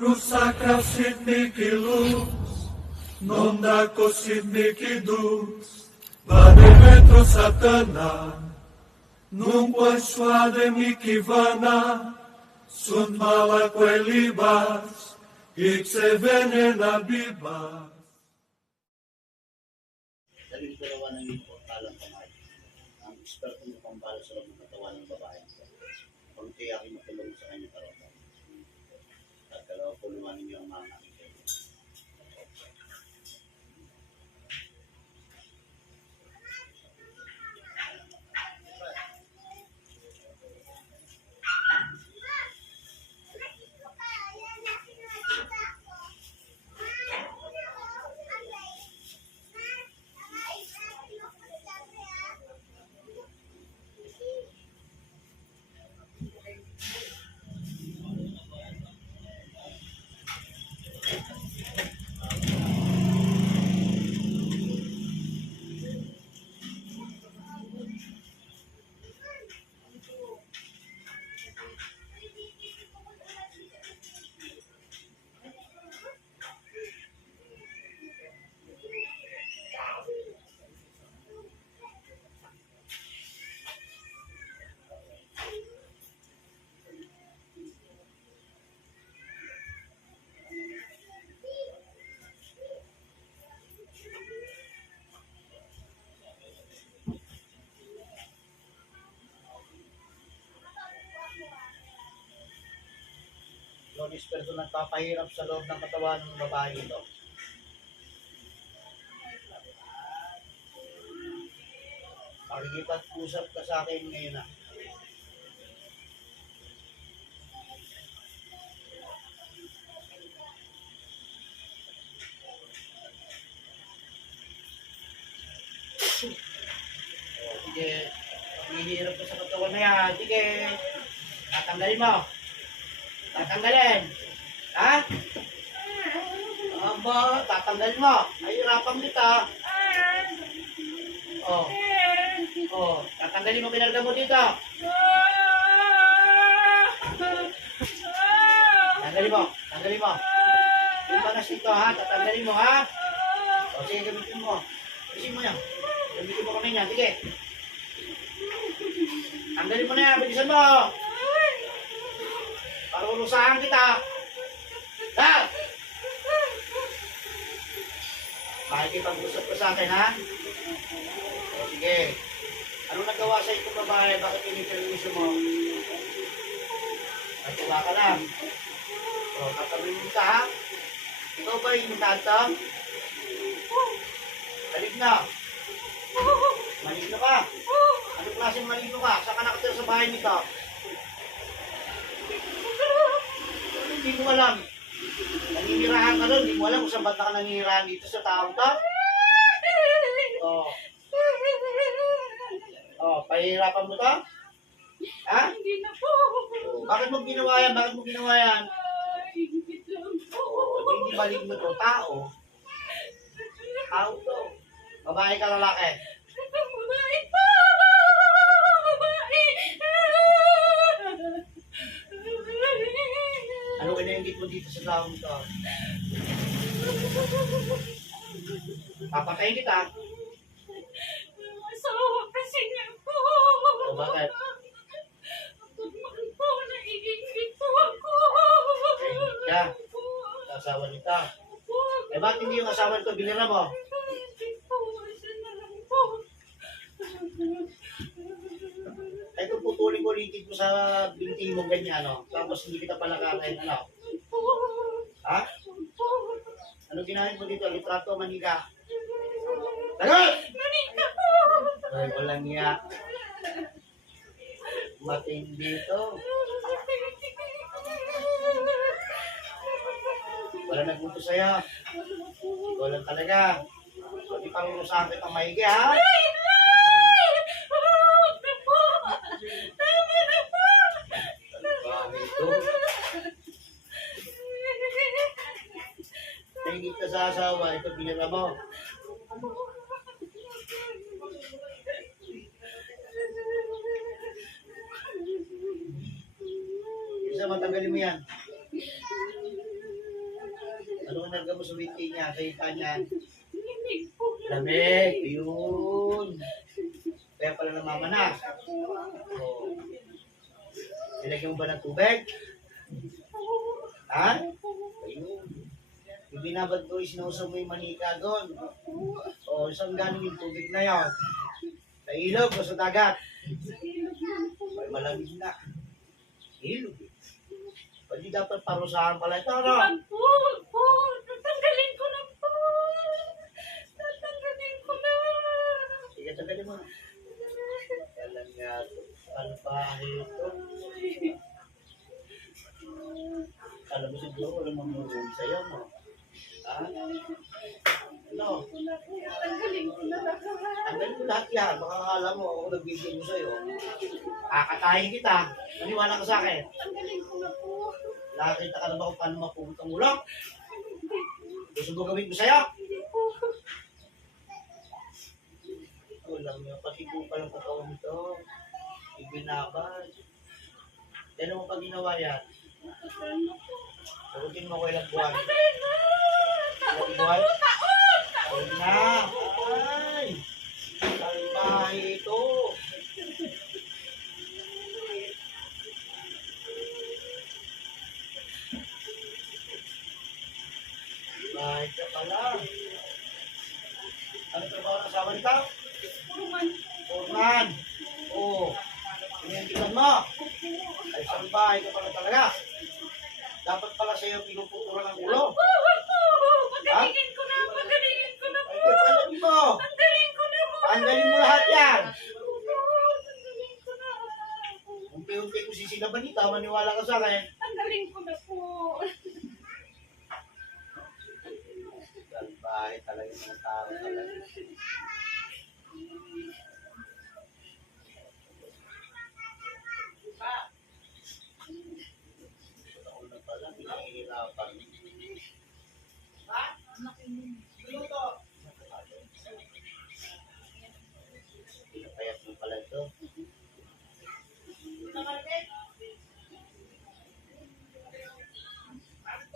Rusakra sidniki luz, non dako sidniki dus, vade metro satana, num poissuade mikivana, sunt mala libas, ikse venena bibas. Daling kulawan ng ito, talang kamay. Ang eksperto ng pambala sa loob ng katawan ng babae. Kung tiyakin matulong sa kanyang karoon. At kalawa kulawan ninyo ang mga nakikita. Yung eksperto nagpapahirap sa loob ng katawan ng babae ito. Makikipag-usap ka sa akin ngayon na. Sige, maghihirap ka sa katawan na yan. Sige, tatanggalin mo. Tatanggalin. Ha? Aba, tatanggalin mo. Mahirapan kita. Oh. Oh, tatanggalin mo pinagda mo dito. Tanggalin mo. Tanggalin mo. Yung banas dito ha. Tatanggalin mo ha. O sige, gamitin mo. Gamitin mo yan. Gamitin mo kami yan. Sige. Tanggalin mo na yan. Bilisan mo. Para urusahan kita. Ha? Makikipag-usap ka sa akin, ha? O, sige. Anong nagawa sa itong babae? Bakit ini-permiso mo? Natuwa ka lang. O, tatawin ka, ha? Ikaw ba yung tata? Maligno. Maligno ka. Anong klaseng maligno ka? Saan ka nakatira sa bahay nito? Hindi mo alam. Naninirahan ka doon. Hindi mo alam kung saan ba't ka naninirahan dito sa taong to? Oo. Oh, pahihirapan mo to? Ha? Hindi na po. Bakit mo ginawa yan? Bakit mo ginawa yan? Ingit lang po. Hindi balik mo to. Tao. Tao to. Babae ka lalaki. Babae po. Babae. Ano ka na yung mo dito sa taong to? Papatayin kita. Asawa kasi niya po. O bakit? Pag mahal po, naiingit po ako. Ka? Sa asawa nita. Eh bakit hindi yung asawa nito binira mo? Hindi po. Isa na lang po. Ay kung putulin ko litig mo sa binting mo ganyan, no? Tapos hindi kita pala kakain, ano? Ha? Ano ginamit mo dito? Litrato, manika? Tagal! Manika po. Ay, walang niya. Matindi ito. Wala nagbuto sa'yo. Ikaw lang talaga. Pati pangurusahan kitang maigi, ha? Ano ba ito? Tingin ka sa asawa, ito binira mo. Isa matanggalin mo yan. Ano ang nagamo sa binti niya? Sa ipa niya? Lamig po. Lamig. Yun. Kaya pala namamana. Oh. Nilagyan mo ba ng tubig? Ha? Ayun. Yung binabad ko, sinusog mo yung manika doon. O, saan galing yung tubig na yon? Sa ilog o sa dagat? Ay, malamig na. Ilog. Pwede dapat parusahan pala ito, no? Wag po, wag po. Tatanggalin ko na po. Tatanggalin ko na. Sige, tagalin mo. Kailan nga ito? Ano pa ito? Alam mo siguro, walang mamurong sa'yo, no? Ha? Ano? Tatanggalin ko na lahat. Tanggalin mo lahat yan. Baka akala mo ako nagbibigay mo sa'yo. Kakatayin kita. Maniwala ka sa akin. Tatanggalin ko na po. Nakakita ka na ba kung paano mapupunta ang ulok? Gusto mo gawin ko sa'yo? Hindi po. Walang yung pakikupa ng katawan nito. Ibinabad. Kailan mo pa ginawa yan? Matagal na po. Sagutin mo ko ilang buwan. Matagal na. Taon na po, taon. Ayun na. Ay! Salbahe ito. Bahit ka pala. Ano trabaho ng asawa nito? Purman. Foreman. Oo. Pinantikan mo. Ay, salbahe ka pala talaga. Dapat pala sa'yo pinuputuran ng ulo. Wag po, wag po. Pagalingin ko na, pagalingin ko na po. Ay, paano mo? Tanggalin ko na po. Tanggalin mo lahat yan. Tanggalin ko na. Unti-unti ko sisilaban ito. Maniwala ka sa akin. Tanggalin ko na po. Salbahe talaga yung mga tao talaga. Ako na pala, pinahihirapan. Pinapayat mo pala ito.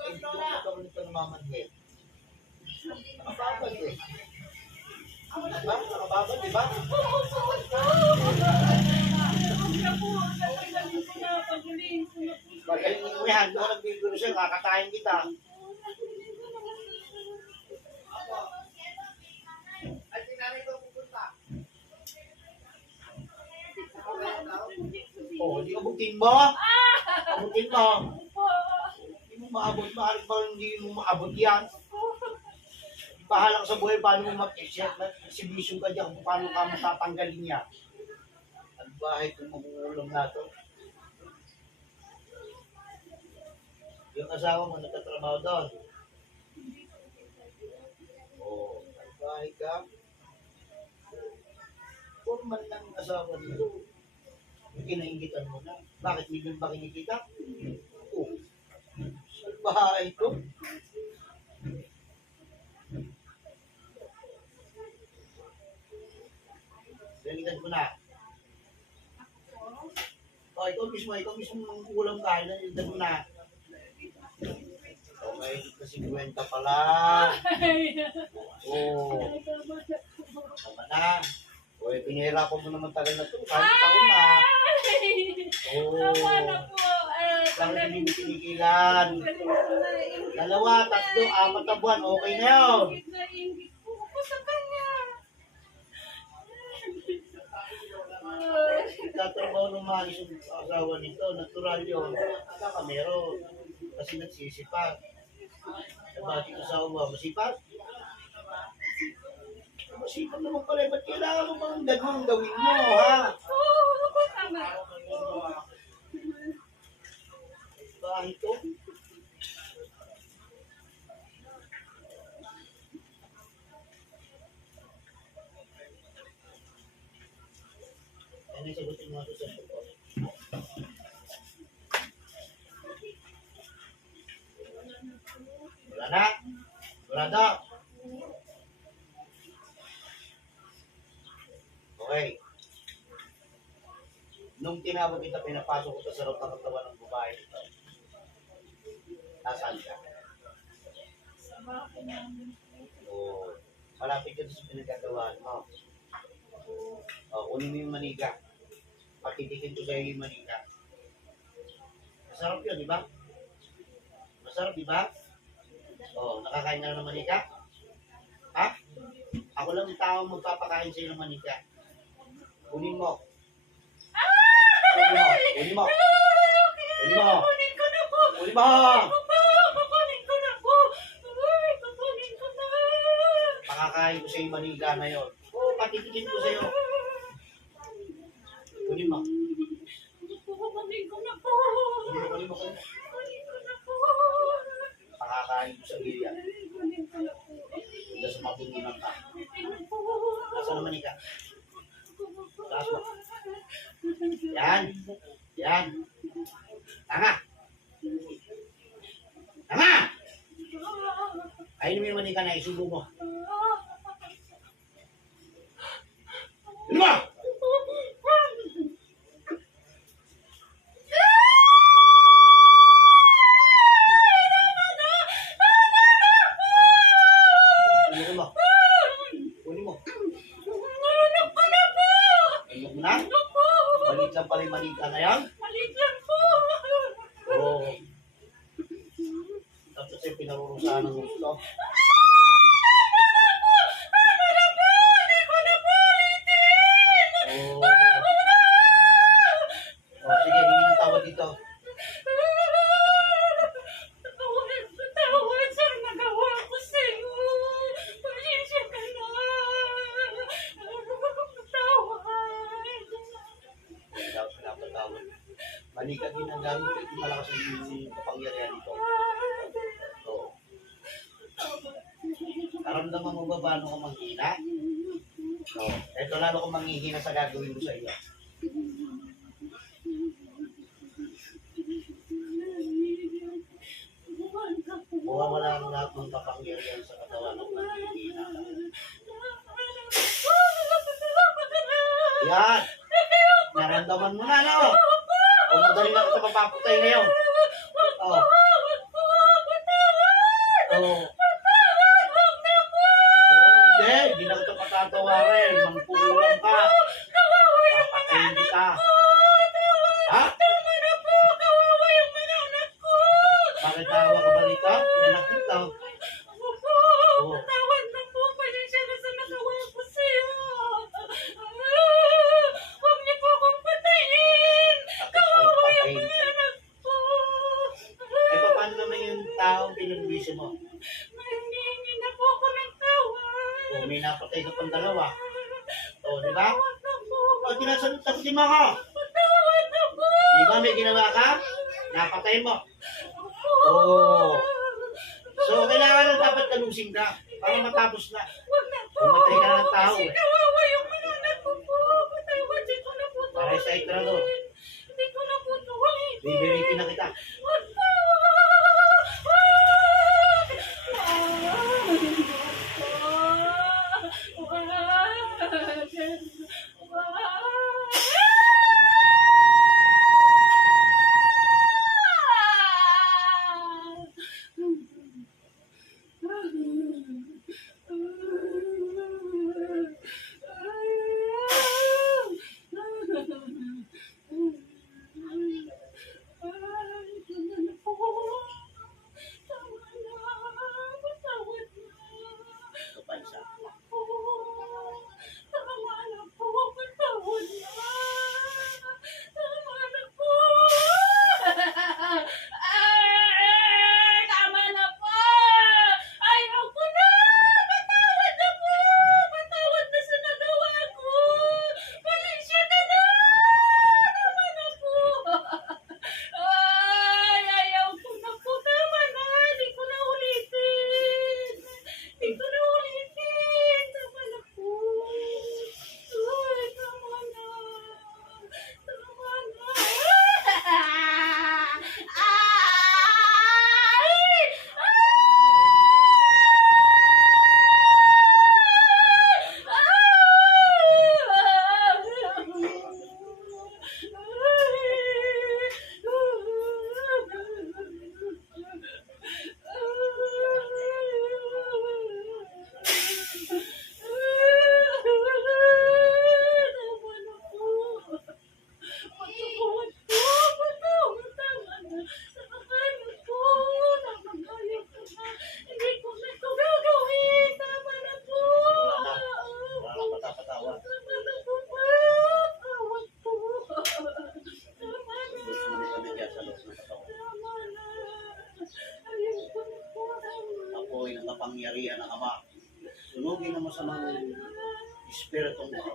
Hindi ko ito nito namamanhit. Nakababad eh. Diba? Nakababad, diba? Huwag na po. Tanggalin ko na, pagalingin ko na po. Magaling mo yan. Doon nagbibiro sa'yo. Kakatayin kita. Oh, hindi ka bugtin mo? Bugtin mo. Hindi mo maabot. Maaari ba hindi mo maabot yan? Bahala ka sa buhay. Paano mo mag-exhibition ka dyan kung paano ka matatanggalin niya. Ang bahay kung mag-uulam na to. Yung asawa mo nagtatrabaho doon. Oh, ang bahay ka. Formal lang ang asawa dito. Kinaingitan mo na. Bakit hindi mo ba kinikita? Oh, salbahay ito. Nalikan ko na. Oh, ikaw mismo ng ulam kain na nilikan mo na. Oh, may higit na 50 pala. Oh, tama na. O, pinahirapan mo naman tagal na ito. Kahit taon na. Tama na Oh, po. bakit hindi mo tinigilan? Dalawa, tatlo, 4 na buwan. Okay na yun. Ingit na ingit po ako sa kanya. Tatrabaho ng maayos yung asawa nito. Natural yun. Saka meron. Kasi nagsisipag. Bakit asawa? Masipag? Masipag naman pala. Ba't kailangan mo bang gagawin gawin mo, ha? Oo, tama. Bakit ito? Ano yung sagutin mo ito sa ito? Wala na? Wala na? Okay. Nung tinawag kita, pinapasok ko sa sarap ng katawan ng babae ito. Nasaan ka? bahay namin po. Oo. Malapit ka sa pinagkagawaan mo. Kunin mo yung manika. Patitikin ko sa'yo yung manika. Masarap yun, di ba? Masarap, di ba? Nakakain na ng manika? Ha? Ako lang yung tao magpapakain sa'yo ng manika. Kunin mo. Kunin mo. Kunin mo. Kunin mo. Kukunin ko na po. Kunin mo. Kukunin ko na po. Ay, kukunin ko na. Pakakain ko sa'yo yung manika na yun. Patitikin ko sa'yo. Kunin mo. Kukunin ko na po. Kunin mo. Kukunin ko na po. Pakakain ko sa iya. Kukunin ko na po. Hindi sa matutunan ka. Kukunin po. Nasaan ang manika? Taas mo. Yan. Yan. Tanga. Tanga! Kainin mo yung manika na isubo mo. Ano ba? Kunin mo. Kunin mo. Nalunok ko na po. Ano mo na? Ano po? Balik lang pala yung manika na yan. Maliit lang po. Oo. Tapos ay pinarurusahan ng gusto. Hindi ko na po ulitin. Oo. Sige, hindi ng tawad dito. Tawad sa nagawa ko sa'yo. Pasensya ka na. Tawad. Dapat pinapatawad. Mali ka ginagamit at malakas ang kapangyarihan nito. Oo. Naramdaman mo ba paano ka manghina? Oo. Ito lalo kang manghihina sa gagawin mo sa iyo. Wala ang lahat ng kapangyarihan sa katawan ng manghihina. Yan! Naramdaman mo na, no? Madali na kita mapaputay ngayon. Oo. Oo. Hindi na kita patatawarin. Mangpukulang ka. Papatayin kita. Ha? Bakit tawa ka ba rito? Nanak kita. Oo. Tawad na po. Pasensya na sa nagawa ko sa'yo. Huwag niyo po akong patayin. Kawawa yung mga anak ko. Eh, paano naman yung taong pinag-vision mo? Hindi na po ako ng tawad. Kung may napatay ka pang dalawa. O, di ba? Tawad na po. O, tinasagutin mo ako. Tawad na po. Di ba may ginawa ka? Napatay mo. Oo. So, kailangan na dapat talusin ka para matapos na. Huwag na po. Pumatay ka na ng tao Kasi eh. kawawa yung mga anak ko po. Tawad, di ko na po to. Para sa itrado. Hindi ko na po to ulitin. Bibiritin na kita. Huwag po. makapangyarihan ng Ama. Sunugin ang masamang espiritong ito